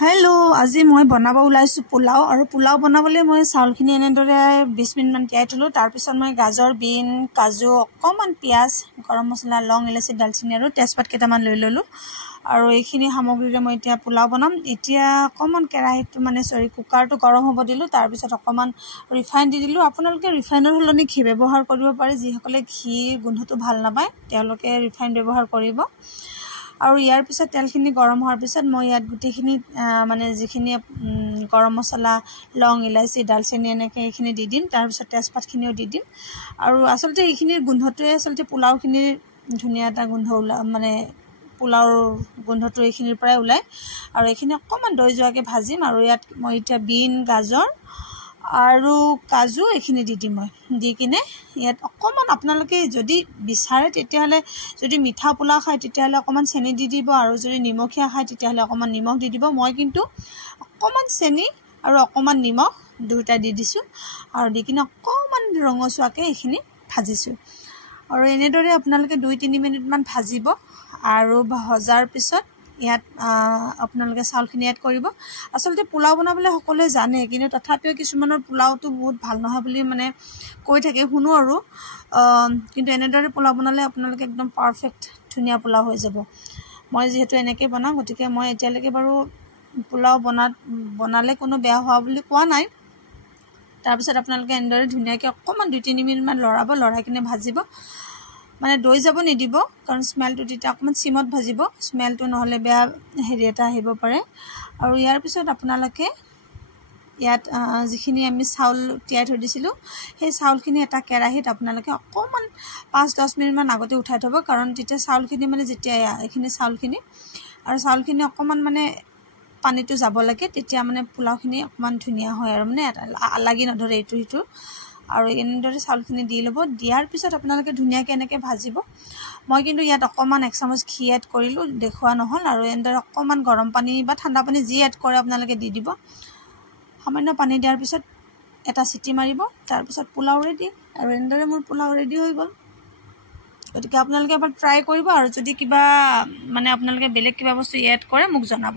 hello আজি মই বনাব ওলাইছো পোলাও আৰু পোলাও বনাবলৈ মই চাউলখিনি এনেদৰে 20 মিনিট মান তিয়াই থলো তাৰ পিছত মই গাজৰ বিন কাজু অকমান পিয়াজ গৰম মছলা লং ইলাচি দালচিনি আৰু তেজপাত কেইটামান লৈ ললো আৰু এইখিনি সামগ্ৰীৰে মই এতিয়া পোলাও বনাম এতিয়া অকমান কেৰাহীটো মানে কুকাৰটো গৰম হ'ব দিলো তাৰ পিছত অকমান ৰিফাইন দি দিলো আপোনালোকে ৰিফাইনৰ হলনি ঘি ব্যৱহাৰ কৰিব পাৰে যিসকলে ঘি গোন্ধটো ভাল নাপায় তেওঁলোকে ৰিফাইন ব্যৱহাৰ কৰিব আৰু ইয়াৰ পিছত তেলখিনি গৰম হোৱাৰ পিছত মই ইয়াত গুটিখিনি মানে যিখিনি গৰম মছলা লং ইলাচি দালচিনি এনেকৈ এইখিনি দি দিম তাৰ পিছত তেজপাতখিনিও দি দিম আৰু আসলতে এইখিনিৰ গোন্ধটোৱে আসলতে পোলাওখিনিৰ ধুনীয়া এটা গোন্ধ মানে পোলাওৰ গোন্ধটো এইখিনিৰ পৰাই ওলায় আৰু এইখিনি অকমান দৈ যোৱাকৈ ভাজিম আৰু ইয়াত মই এতিয়া বিন গাজৰ আৰু কাজু এইখিনি দি দিম মই দি কিনে ইয়াত অকমান আপোনালোকে যদি বিচাৰে তেতিয়াহলে যদি মিঠা পোলাও খায় তেতিয়াহলে অকমান চেনি দি দিব আৰু যদি নিমখীয়া খায় তেতিয়াহলে অকমান নিমখ দি দিব মই কিন্তু অকমান চেনি আৰু অকমান নিমখ দুটা দি দিছো আৰু দি কিনে অকমান ৰঙচুৱাকৈ এইখিনি ভাজিছো আৰু এনেদৰে আপোনালোকে 2-3 মিনিট মান ভাজিব আৰু ভজাৰ পিছত ইয়াত আপোনালোকে চাউলখিনি এড কৰিব আসলতে পোলাও বনাবলৈ সকলোৱে জানে কিন্তু তথাপিও কিছুমানৰ পোলাওটো বহুত ভাল নহয় বুলি মানে কৈ থাকে শুনো আৰু কিন্তু এনেদৰে পোলাও বনালে আপোনালোকে একদম পাৰফেক্ট ধুনীয়া পোলাও হৈ যাব মই যেহেতু এনেকৈ বনাওঁ গতিকে মই এতিয়ালৈকে বাৰু পোলাও বনালে কোনো বেয়া হোৱা বুলি কোৱা নাই তাৰপিছত আপোনালোকে এনেদৰে ধুনীয়াকৈ অকমান 2-3 মিনিট মান লৰাই কিনে ভাজিব মানে দৈ যাব নিদিব কাৰণ স্মেলটো তেতিয়া অকমান সিমত ভাজিব স্মেলটো নহলে বেয়া হেৰি এটা আহিব পাৰে আৰু ইয়াৰ পিছত আপোনালোকে ইয়াত যিখিনি আমি চাউল তিয়াই থৈ দিছিলো সেই চাউলখিনি এটা কেৰাহীত আপোনালোকে অকমান 5-10 মিনিট মান আগতে উঠাই থব কাৰণ তেতিয়া চাউলখিনি মানে যেতিয়া এইখিনি চাউলখিনি আৰু চাউলখিনি অকমান মানে পানীটো যাব লাগে তেতিয়া মানে পোলাওখিনি অকমান ধুনীয়া হয় আৰু মানে লাগি নধৰে এইটো হিটো আৰু এনেদৰে চাউলখিনি দি ল'ব দিয়াৰ পিছত আপোনালোকে ধুনীয়াকৈ এনেকৈ ভাজিব মই কিন্তু ইয়াত অকমান 1 চামুচ ঘি এড কৰিলো দেখুৱা নহল আৰু এনেদৰে অকমান গৰম পানী বা ঠাণ্ডা পানী যি এড কৰে আপোনালোকে দি দিব সামান্য পানী দিয়াৰ পিছত এটা সিটি মাৰিব তাৰ পিছত পোলাও ৰেডি আৰু এনেদৰে মোৰ পোলাও ৰেডি হৈ গ'ল গতিকে আপোনালোকে এবাৰ ট্ৰাই কৰিব আৰু যদি কিবা মানে আপোনালোকে বেলেগ কিবা বস্তু এড কৰে মোক জনাব